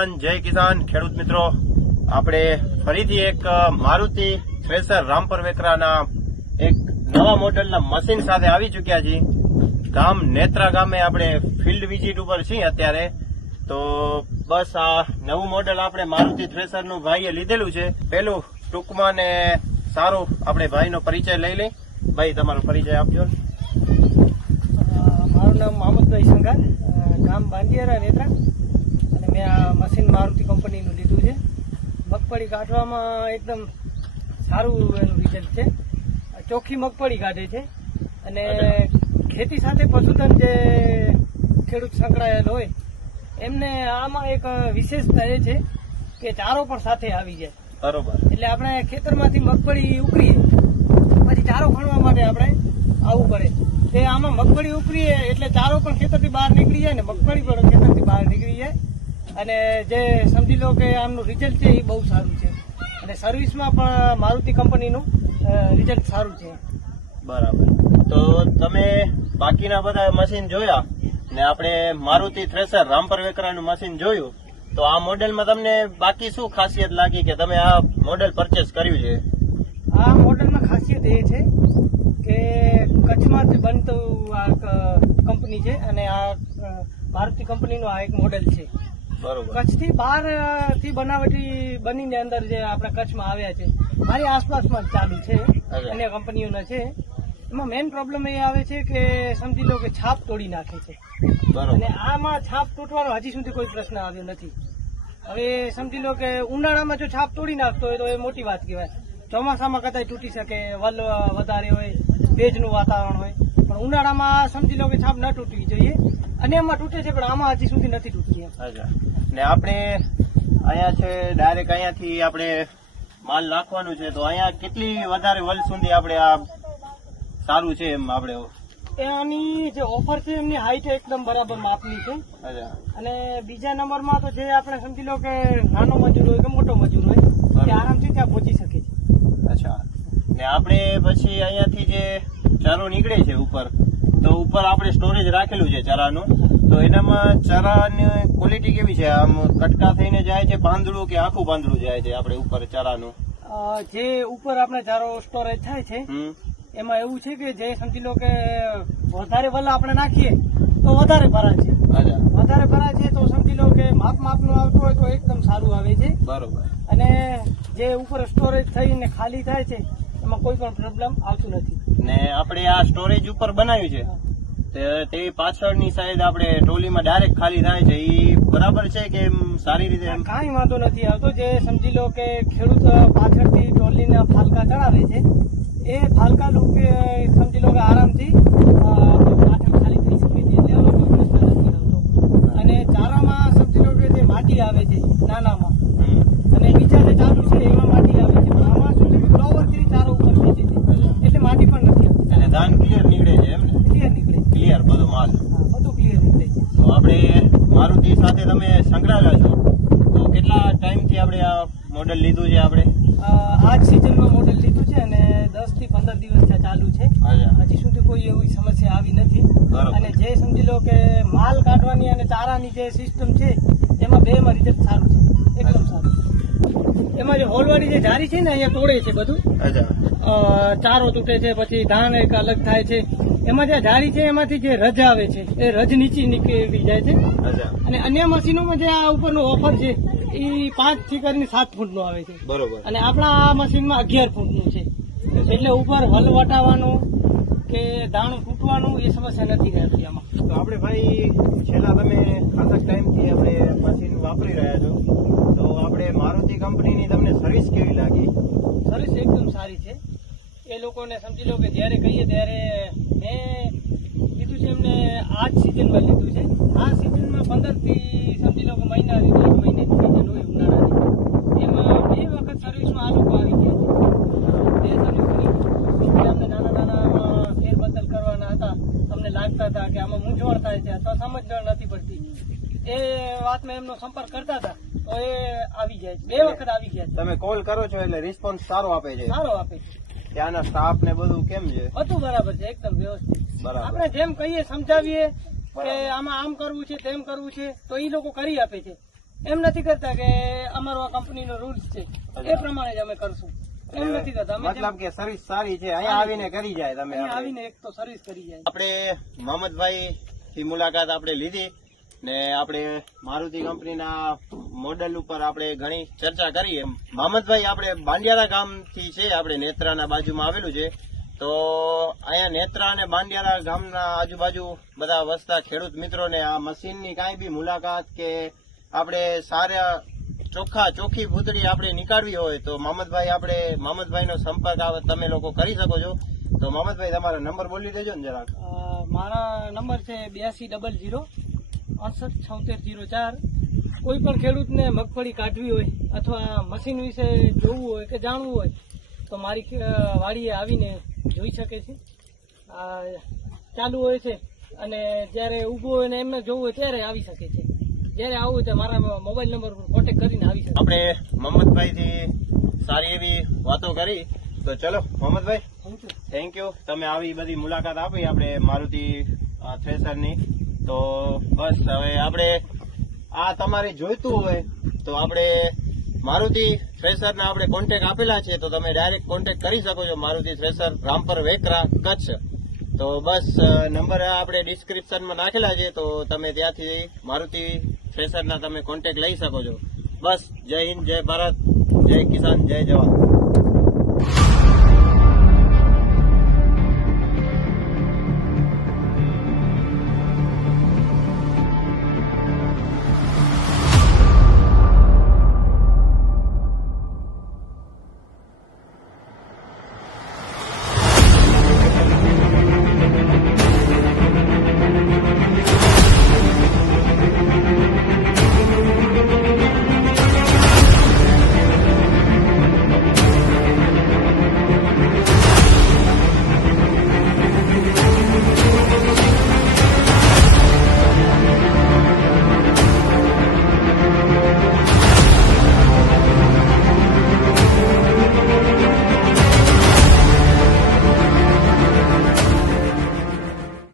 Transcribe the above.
જય કિસાન ખેડૂત મિત્રો, આપણે ફરીથી એક મારુતિ થ્રેસર રામપર વેકરાના એક નવા મોડેલના મશીન સાથે આવી ચુક્યા છીએ. ગામ નેત્રા ગામે આપણે ફિલ્ડ વિઝિટ ઉપર છીએ અત્યારે. તો બસ આ નવું મોડેલ આપણે મારુતિ થ્રેસરનું ભાઈએ લીધેલું છે. પેલું ટૂંકમાં ને સારું આપણે ભાઈનો પરિચય લઈ લઈ. ભાઈ, તમારો પરિચય આપજો. મારું નામ મામદભાઈ સંઘાર, ગામ બાંદિયારા નેત્રા, અને મેં આ મશીન મારુતિ કંપનીનું લીધું છે. મગફળી કાઢવામાં એકદમ સારું એનું રિઝલ્ટ છે. ચોખ્ખી મગફળી કાઢે છે અને ખેતી સાથે પશુધન જે ખેડૂત સંકળાયેલ હોય એમને આમાં એક વિશેષતા એ છે કે ચારો પણ સાથે આવી જાય. બરોબર. એટલે આપણે ખેતરમાંથી મગફળી ઉકળીએ પછી ચારો ખણવા માટે આપણે આવવું પડે. તે આમાં મગફળી ઉકળીએ એટલે ચારો પણ ખેતરથી બહાર નીકળી જાય ને મગફળી પણ ખેતરથી બહાર નીકળી જાય. અને જે સમજી લો કે આમનું રિઝલ્ટ છે એ બહુ સારું છે અને સર્વિસમાં પણ મારુતિ કંપનીનું રિઝલ્ટ સારું છે. બરાબર. તો તમે બાકીના બધા મશીન જોયા ને આપણે મારુતિ થ્રેસર રામપર વેકરાનું મશીન જોયું, તો આ મોડેલમાં તમને બાકી શું ખાસિયત લાગી કે તમે આ મોડેલ પરચેસ કર્યું છે? આ મોડેલમાં ખાસિયત એ છે કે કચ્છમાં જ બનતું આ કંપની છે અને આ મારુતિ કંપનીનું આ એક મોડેલ છે. બરોબર. કચ્છથી બહારથી બનાવટી બનીને અંદર જે આપણા કચ્છમાં આવ્યા છે, મારી આસપાસમાં જ ચાલુ છે, અન્ય કંપનીઓના છે. એમાં મેઇન પ્રોબ્લેમ એ આવે છે કે સમજી લો કે છાપ તોડી નાખે છે. અને આમાં છાપ તૂટવાનો હજી સુધી કોઈ પ્રશ્ન આવ્યો નથી. હવે સમજી લો કે ઉનાળામાં જો છાપ તોડી નાખતો હોય તો એ મોટી વાત કહેવાય. ચોમાસામાં કદાચ તૂટી શકે, વલ વધારે હોય, ભેજનું વાતાવરણ હોય, પણ ઉનાળામાં સમજી લો કે છાપ ન તૂટવી જોઈએ. અને એમાં તૂટે છે પણ આમાં હજી સુધી નથી તૂટતી. ને આપણે અહીંયા છે ડાયરેક્ટ અહીંયાથી આપણે માલ નાખવાનું છે, તો અહીંયા કેટલી વધારે વલ સુધી આપણે આ સારું છે એમ આપણે એની જે ઓફર છે એમની હાઈટ એકદમ બરાબર માપની છે. અને બીજા નંબરમાં તો જે આપણે સમજી લો કે નાનો મજૂર હોય કે મોટો મજૂર હોય તે આરામથી ત્યાં પહોંચી શકે છે. અચ્છા. ને આપણે પછી અહીંયાથી જે ચારો નીકળે છે ઉપર, તો ઉપર આપણે સ્ટોરેજ રાખેલું છે ચારાનું, તો એનામાં ચારાની ક્વોલિટી કેવી છે? આમ કટકા થઈને જાય છે પાંદડું કે આખું પાંદડું જાય છે આપણે ઉપર ચારાનું? જે ઉપર આપણે ચારો સ્ટોરેજ થાય છે એમાં એવું છે કે જે સમજી લો કે વધારે વલ આપણે નાખીએ તો વધારે ભરાય છે. વધારે ભરાય છે તો સમજી લો કે માપનું આવતું હોય તો એકદમ સારું આવે છે. બરોબર. અને જે ઉપર સ્ટોરેજ થઈને ખાલી થાય છે એમાં કોઈ પણ પ્રોબ્લેમ આવતું નથી. ને આપણે આ સ્ટોરેજ ઉપર બનાવ્યું છે તે પાછળની સાઈડ આપણે ટ્રોલીમાં ડાયરેક્ટ ખાલી થાય છે, એ બરાબર છે કે સારી રીતે? કાંઈ વાંધો નથી આવતો. જે સમજી લો કે ખેડૂત પાછળથી ટ્રોલીના ફાલકા ચડાવે છે એ ફાલકા લોકો સમજી લો કે આરામથી પાછળ ખાલી થઈ શકે છે. એટલે આમાં કોઈ પ્રશ્ન નથી આવતો. અને ચારામાં સમજી લો કે જે માટી આવે છે નાનામાં અને બીજા જે ચાલુ છે એમાં માટી આવે છે, પણ આમાં શું છે કે ફ્લાવરથી ચારો ઉપર ખેંચે છે એટલે માટી પણ નથી આવતી. અને ધાન ક્લિયર નીકળે છે એમ ને? ક્લિયર નીકળે છે. ક્લિયર બધો માલ? બધું ક્લિયર નીકળે છે. તો આપણે મારુતિ સાથે તમે સંકળાયેલા છો, તો કેટલા ટાઈમથી આપણે આ મોડેલ લીધું છે? આપણે આ જ સિઝનમાં મોડેલ લીધું છે અને 10 થી 15 દિવસ ચાલુ છે. હજી સુધી કોઈ એવી સમસ્યા આવી નથી. અને જે સમજી લો કે માલ કાઢવાની અને ચારાની જે સિસ્ટમ છે એમાં બેમાં રિઝલ્ટ સારું છે, એકદમ સારું. એમાં જે હોલવાળી જે જારી છે ને અહીંયા તોડે છે બધું, ચારો તૂટે છે, પછી ધાન એક અલગ થાય છે. એમાં જે જારી છે એમાંથી જે રજ આવે છે એ રજ નીચે નીકળી જાય છે. અને અન્ય મશીનોમાં જે આ ઉપરનું ઓફર છે એ 5 થી કરીને 7 ફૂટનું આવે છે. બરોબર. અને આપણા આ મશીનમાં 11 ફૂટનું છે, એટલે ઉપર હલ વટાવવાનું કે દાણું તૂટવાનું એ સમસ્યા નથી રહેતી આમાં. તો આપણે ભાઈ છેલ્લા તમે ખાસા ટાઈમથી આપણે મશીન વાપરી રહ્યા છો, તો આપણે મારુતિ કંપનીની તમને સર્વિસ કેવી લાગી? સર્વિસ એકદમ સારી છે. એ લોકોને સમજી લો કે જ્યારે કહીએ ત્યારે મેં લીધું છે એમને આ જ સિઝનમાં લીધું છે. આ સિઝનમાં 15 થી સમજી લો કે મહિનાની 1 મહિનાની સિઝન હોય ઉનાળાની, એમાં 2 વખત સર્વિસમાં આ લોકો આવી ગયા છે. 2 સર્વિસ કરી એટલે અમને નાના ફેરબદલ કરવાના હતા. અમને લાગતા હતા કે આમાં મૂંઝવણ થાય છે અથવા સમજ નથી પડતી, એ વાતમાં એમનો સંપર્ક કરતા હતા તો એ આવી જાય છે. 2 વખત આવી ગયા છે. તમે કોલ કરો છો એટલે રિસ્પોન્સ સારો આપે છે? સારો આપે છે. ત્યાંના સ્ટાફ ને બધું કેમ છે? બધું બરાબર છે, એકદમ વ્યવસ્થિત. બરાબર. આપણે જેમ કહીએ સમજાવીએ કે આમાં આમ કરવું છે તેમ કરવું છે તો એ લોકો કરી આપે છે. એમ નથી કરતા કે અમારો આ કંપનીનો રૂલ્સ છે એ પ્રમાણે જ અમે કરશું, એમ નથી કરતા. અમે મતલબ કે સર્વિસ સારી છે, અહીંયા આવીને કરી જાય તમે. અહીંયા આવીને એક તો સર્વિસ કરી જાય. આપણે મોહમ્મદભાઈ થી મુલાકાત આપણે લીધી ને આપણે મારુતિ કંપનીના મોડેલ ઉપર આપણે ઘણી ચર્ચા કરી. મોહમ્મદભાઈ આપણે બાંડિયારા ગામથી છે, આપણે નેત્રાના બાજુમાં આવેલું છે. તો અહીંયા નેત્રા અને બાંડિયારા ગામના આજુબાજુ બધા વસતા ખેડૂત મિત્રોને આ મશીનની કાંઈ બી મુલાકાત કે આપણે સારા ચોખ્ખી ભૂતળી આપણે નીકાળવી હોય તો મોહમ્મદભાઈનો સંપર્ક તમે લોકો કરી શકો છો. તો મોહમ્મદભાઈ તમારો નંબર બોલી દેજો ને જરાક. મારા નંબર છે 8200 68 76 04. કોઈ પણ ખેડૂતને મગફળી કાઢવી હોય અથવા મશીન વિશે જોવું હોય કે જાણવું હોય તો મારી વાડીએ આવીને જોઈ શકે છે. ચાલુ હોય છે અને જ્યારે ઊભો હોય ને એમને જોવું હોય ત્યારે આવી શકે છે. જ્યારે આવું હોય તો મારા મોબાઈલ નંબર પર કોન્ટેક્ટ કરીને આવી શકે. આપણે મોહમ્મદભાઈ થી સારી એવી વાતો કરી. તો ચલો મોહમ્મદભાઈ, થેન્ક યુ. તમે આવી બધી મુલાકાત આપી આપણે મારુતિ થ્રેસરની. તો બસ હવે આપણે આ તમારે જોઈતું હોય તો આપણે મારુતિ થ્રેસરના આપણે કોન્ટેક્ટ આપેલા છે, તો તમે ડાયરેક્ટ કોન્ટેક્ટ કરી શકો છો. મારુતિ થ્રેસર રામપર વેકરા કચ્છ. તો બસ નંબર આપણે ડિસ્ક્રિપ્શનમાં નાખેલા છે, તો તમે ત્યાંથી મારુતિ થ્રેસરના તમે કોન્ટેક્ટ લઈ શકો છો. બસ જય હિન્દ, જય ભારત, જય કિસાન, જય જવાન.